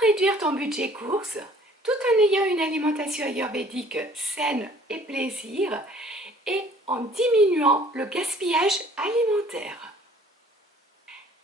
réduire ton budget courses tout en ayant une alimentation ayurvédique saine et plaisir et en diminuant le gaspillage alimentaire.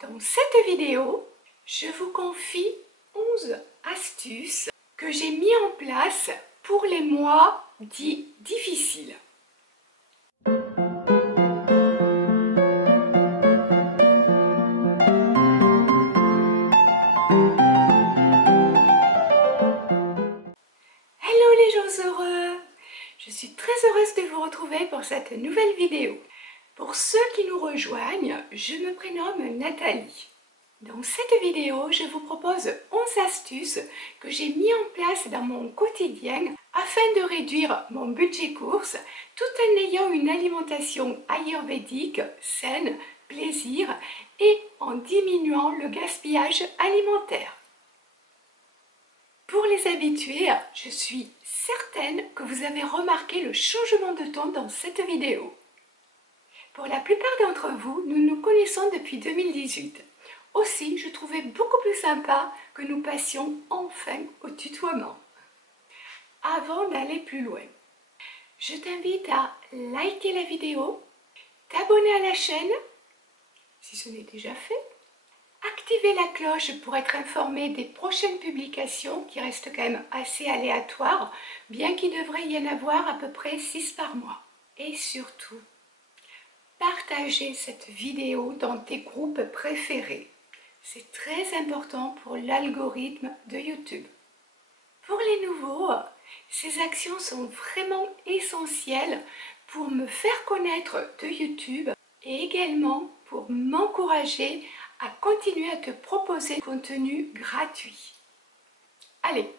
Dans cette vidéo, je vous confie 11 astuces que j'ai mis en place pour les mois dits difficiles. Hello les gens heureux! Je suis très heureuse de vous retrouver pour cette nouvelle vidéo. Pour ceux qui nous rejoignent, je me prénomme Nathalie. Dans cette vidéo, je vous propose 11 astuces que j'ai mis en place dans mon quotidien afin de réduire mon budget courses tout en ayant une alimentation ayurvédique saine, plaisir et en diminuant le gaspillage alimentaire. Pour les habitués, je suis certaine que vous avez remarqué le changement de ton dans cette vidéo. Pour la plupart d'entre vous, nous nous connaissons depuis 2018. Aussi, je trouvais beaucoup plus sympa que nous passions enfin au tutoiement. Avant d'aller plus loin, je t'invite à liker la vidéo, t'abonner à la chaîne, si ce n'est déjà fait, activer la cloche pour être informé des prochaines publications qui restent quand même assez aléatoires, bien qu'il devrait y en avoir à peu près 6 par mois. Et surtout, partagez cette vidéo dans tes groupes préférés. C'est très important pour l'algorithme de YouTube. Pour les nouveaux, ces actions sont vraiment essentielles pour me faire connaître de YouTube et également pour m'encourager à continuer à te proposer du contenu gratuit. Allez,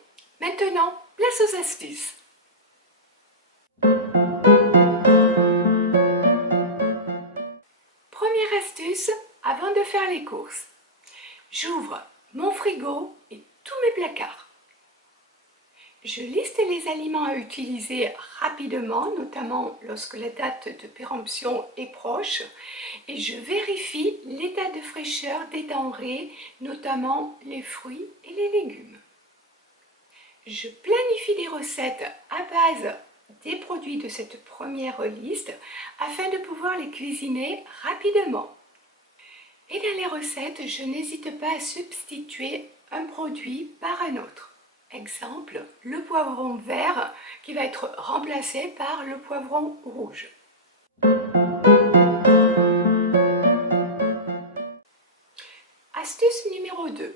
maintenant, place aux astuces. Première astuce, avant de faire les courses. J'ouvre mon frigo et tous mes placards. Je liste les aliments à utiliser rapidement, notamment lorsque la date de péremption est proche, et je vérifie l'état de fraîcheur des denrées, notamment les fruits et les légumes. Je planifie des recettes à base des produits de cette première liste afin de pouvoir les cuisiner rapidement. Et dans les recettes, je n'hésite pas à substituer un produit par un autre. Exemple, le poivron vert qui va être remplacé par le poivron rouge. Astuce numéro 2.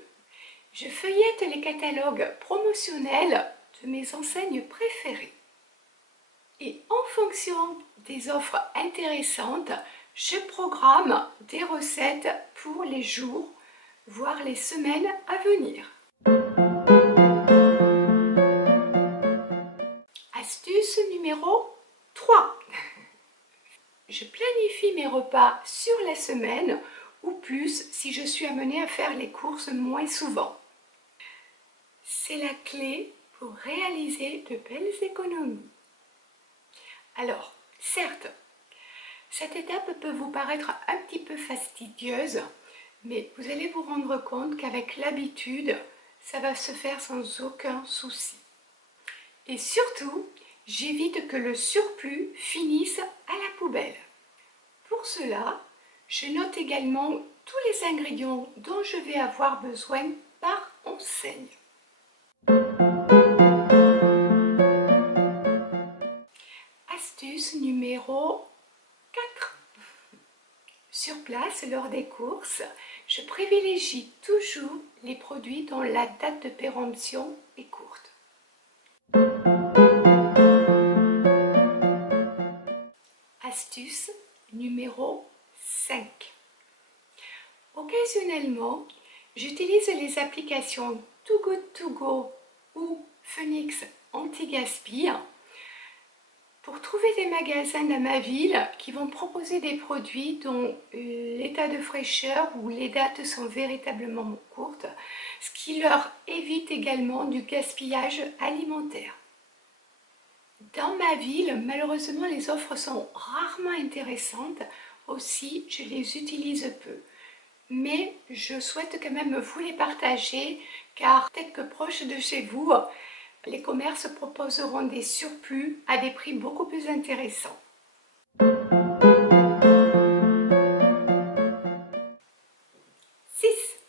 Je feuillette les catalogues promotionnels de mes enseignes préférées. Et en fonction des offres intéressantes, je programme des recettes pour les jours, voire les semaines à venir. Astuce numéro 3. Je planifie mes repas sur la semaine ou plus si je suis amenée à faire les courses moins souvent. C'est la clé pour réaliser de belles économies. Alors, certes, cette étape peut vous paraître un petit peu fastidieuse, mais vous allez vous rendre compte qu'avec l'habitude, ça va se faire sans aucun souci. Et surtout, j'évite que le surplus finisse à la poubelle. Pour cela, je note également tous les ingrédients dont je vais avoir besoin par enseigne. Astuce numéro 4. Sur place, lors des courses, je privilégie toujours les produits dont la date de péremption est courte. Astuce numéro 5. Occasionnellement, j'utilise les applications Too Good To Go ou Phoenix Anti-Gaspi pour trouver des magasins dans ma ville qui vont proposer des produits dont l'état de fraîcheur ou les dates sont véritablement courtes, ce qui leur évite également du gaspillage alimentaire. Dans ma ville, malheureusement, les offres sont rarement intéressantes, aussi je les utilise peu. mais je souhaite quand même vous les partager car peut-être que proche de chez vous, les commerces proposeront des surplus à des prix beaucoup plus intéressants.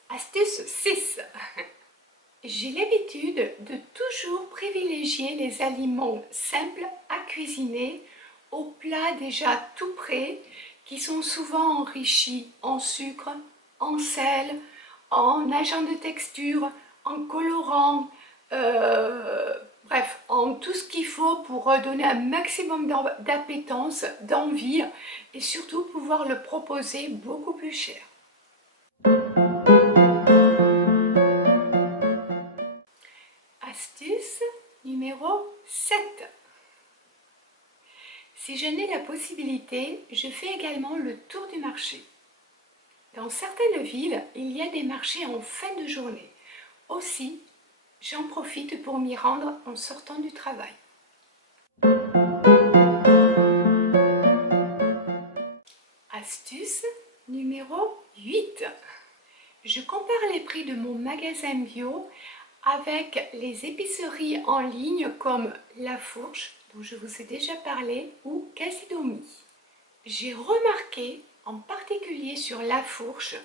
Astuce 6. J'ai l'habitude de toujours privilégier les aliments simples à cuisiner aux plats déjà tout prêts qui sont souvent enrichis en sucre, en sel, en agents de texture, en colorant, bref, en tout ce qu'il faut pour donner un maximum d'appétence, d'envie et surtout pouvoir le proposer beaucoup plus cher. Astuce numéro 7. Si je n'ai la possibilité, je fais également le tour du marché. Dans certaines villes, il y a des marchés en fin de journée. Aussi, j'en profite pour m'y rendre en sortant du travail. Astuce numéro 8. Je compare les prix de mon magasin bio avec les épiceries en ligne comme La Fourche, dont je vous ai déjà parlé, ou Casidomi. J'ai remarqué, en particulier sur La Fourche,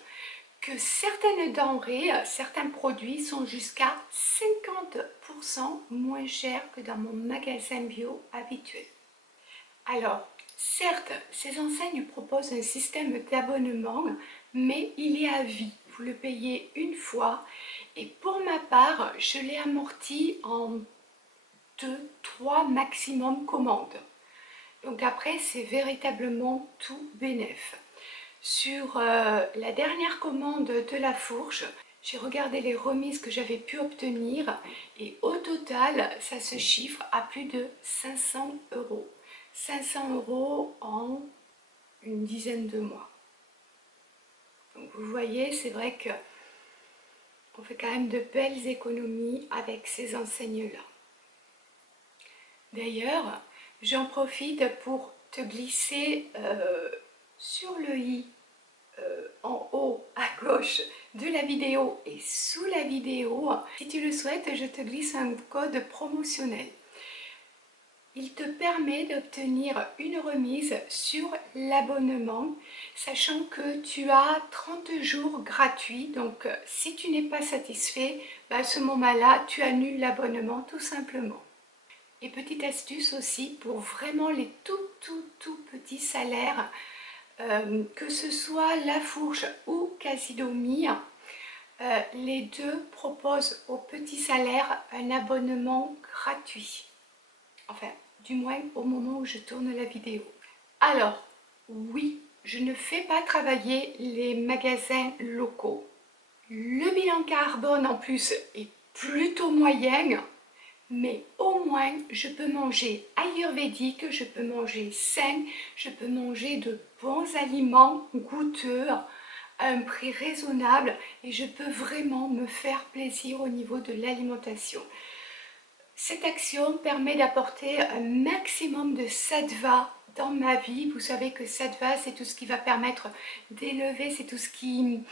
que certaines denrées, certains produits sont jusqu'à 50% moins chers que dans mon magasin bio habituel. Alors, certes, ces enseignes proposent un système d'abonnement, mais il est à vie. Vous le payez une fois et pour ma part, je l'ai amorti en 2, 3 maximum commandes. Donc après, c'est véritablement tout bénef. Sur la dernière commande de La Fourche, j'ai regardé les remises que j'avais pu obtenir et au total, ça se chiffre à plus de 500 euros. 500 euros en une dizaine de mois. Donc vous voyez, c'est vrai que on fait quand même de belles économies avec ces enseignes-là. D'ailleurs, j'en profite pour te glisser sur le i en haut à gauche de la vidéo et sous la vidéo. Si tu le souhaites, je te glisse un code promotionnel. Il te permet d'obtenir une remise sur l'abonnement, sachant que tu as 30 jours gratuits. Donc, si tu n'es pas satisfait, à ce moment-là, tu annules l'abonnement tout simplement. Et petite astuce aussi pour vraiment les tout petits salaires, que ce soit La Fourche ou Casidomi, les deux proposent aux petits salaires un abonnement gratuit. Enfin, du moins au moment où je tourne la vidéo. Alors, oui, je ne fais pas travailler les magasins locaux. Le bilan carbone en plus est plutôt moyen, mais au moins je peux manger ayurvédique, je peux manger sain, je peux manger de bons aliments goûteux à un prix raisonnable et je peux vraiment me faire plaisir au niveau de l'alimentation. Cette action permet d'apporter un maximum de sattva dans ma vie. Vous savez que sattva, c'est tout ce qui va permettre d'élever, c'est tout ce qui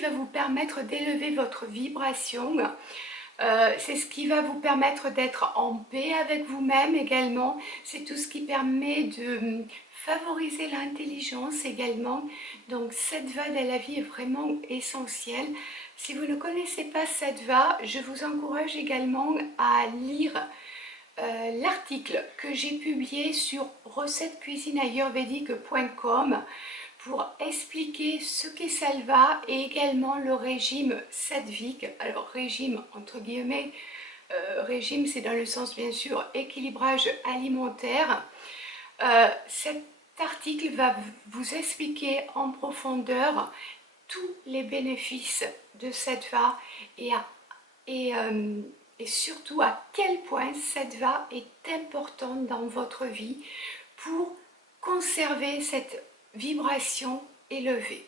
va vous permettre d'élever votre vibration. C'est ce qui va vous permettre d'être en paix avec vous-même également. C'est tout ce qui permet de favoriser l'intelligence également. Donc sattva dans la vie est vraiment essentiel. Si vous ne connaissez pas sattva, je vous encourage également à lire l'article que j'ai publié sur recettescuisineayurvédique.com pour expliquer ce qu'est sattva et également le régime sattvique. Alors régime entre guillemets, régime c'est dans le sens bien sûr équilibrage alimentaire. Cet article va vous expliquer en profondeur tous les bénéfices de sattva et surtout à quel point sattva est important dans votre vie pour conserver cette vibration élevée.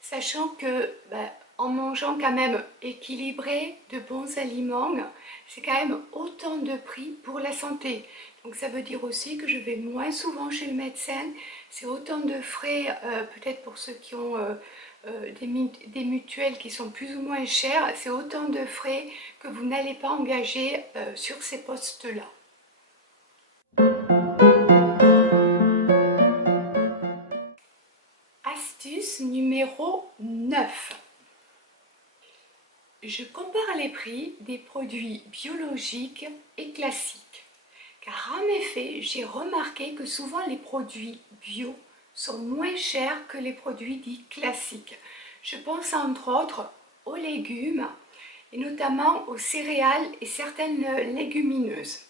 Sachant que en mangeant quand même équilibré, de bons aliments, c'est quand même autant de prix pour la santé. Donc ça veut dire aussi que je vais moins souvent chez le médecin, c'est autant de frais, peut-être pour ceux qui ont des mutuelles qui sont plus ou moins chères, c'est autant de frais que vous n'allez pas engager sur ces postes-là. Astuce numéro 9. Je compare les prix des produits biologiques et classiques. Car en effet, j'ai remarqué que souvent les produits bio sont moins chers que les produits dits classiques. Je pense entre autres aux légumes et notamment aux céréales et certaines légumineuses.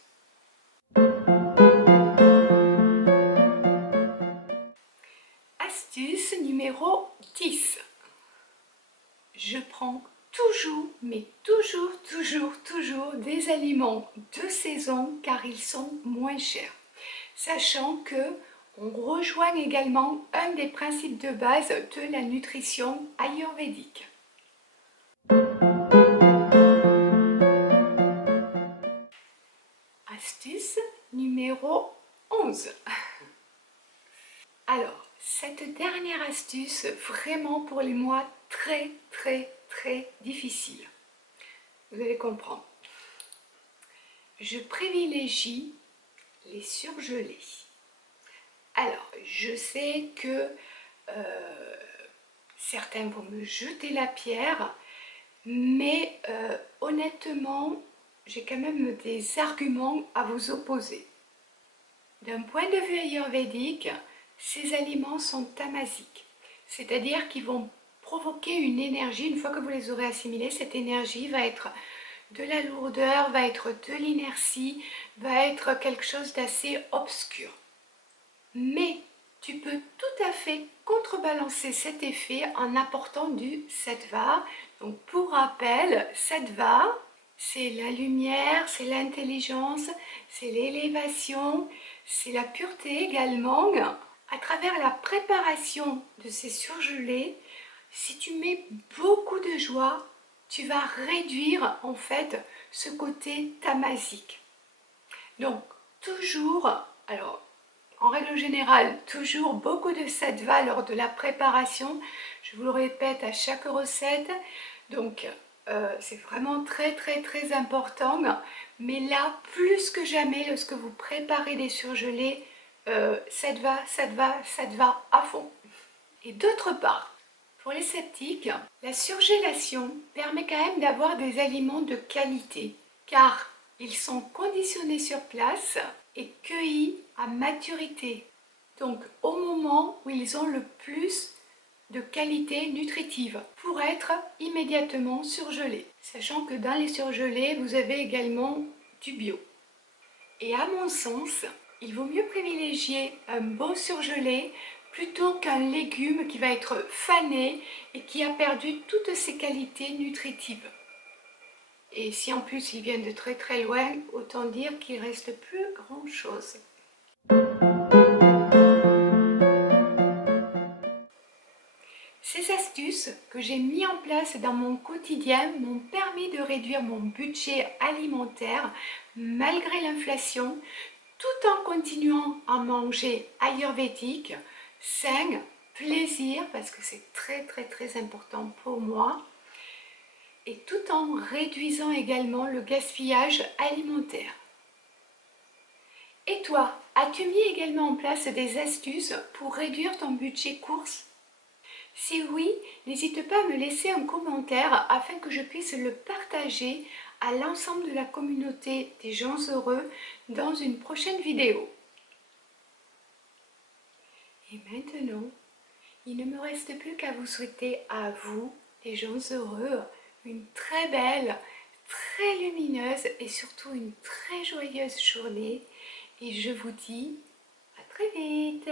Astuce numéro 10. Je prends toujours, mais toujours des aliments de saison car ils sont moins chers. Sachant que on rejoint également un des principes de base de la nutrition ayurvédique. Astuce numéro 11. Alors, cette dernière astuce, vraiment pour les mois très difficiles. Vous allez comprendre. Je privilégie les surgelés. Alors, je sais que certains vont me jeter la pierre, mais honnêtement, j'ai quand même des arguments à vous opposer. D'un point de vue ayurvédique, ces aliments sont tamasiques, c'est-à-dire qu'ils vont provoquer une énergie. Une fois que vous les aurez assimilés, cette énergie va être de la lourdeur, va être de l'inertie, va être quelque chose d'assez obscur. Mais tu peux tout à fait contrebalancer cet effet en apportant du sattva. Donc pour rappel, sattva, c'est la lumière, c'est l'intelligence, c'est l'élévation, c'est la pureté également. À travers la préparation de ces surgelés, si tu mets beaucoup de joie, tu vas réduire en fait ce côté tamasique. Donc toujours, alors en règle générale, toujours beaucoup de sattva lors de la préparation. Je vous le répète à chaque recette. Donc c'est vraiment très important. Mais là, plus que jamais, lorsque vous préparez des surgelés, sattva à fond. Et d'autre part, pour les sceptiques, la surgélation permet quand même d'avoir des aliments de qualité, car ils sont conditionnés sur place et cueillis à maturité, donc au moment où ils ont le plus de qualité nutritive pour être immédiatement surgelés. Sachant que dans les surgelés, vous avez également du bio. Et à mon sens, il vaut mieux privilégier un bon surgelé plutôt qu'un légume qui va être fané et qui a perdu toutes ses qualités nutritives. Et si en plus ils viennent de très loin, autant dire qu'il ne reste plus grand chose. Ces astuces que j'ai mis en place dans mon quotidien m'ont permis de réduire mon budget alimentaire malgré l'inflation, tout en continuant à manger ayurvédique, sain, plaisir, parce que c'est très important pour moi, et tout en réduisant également le gaspillage alimentaire. Et toi, as-tu mis également en place des astuces pour réduire ton budget course? Si oui, n'hésite pas à me laisser un commentaire afin que je puisse le partager à l'ensemble de la communauté des gens heureux dans une prochaine vidéo. Et maintenant, il ne me reste plus qu'à vous souhaiter à vous, les gens heureux, une très belle, très lumineuse et surtout une très joyeuse journée. Et je vous dis à très vite.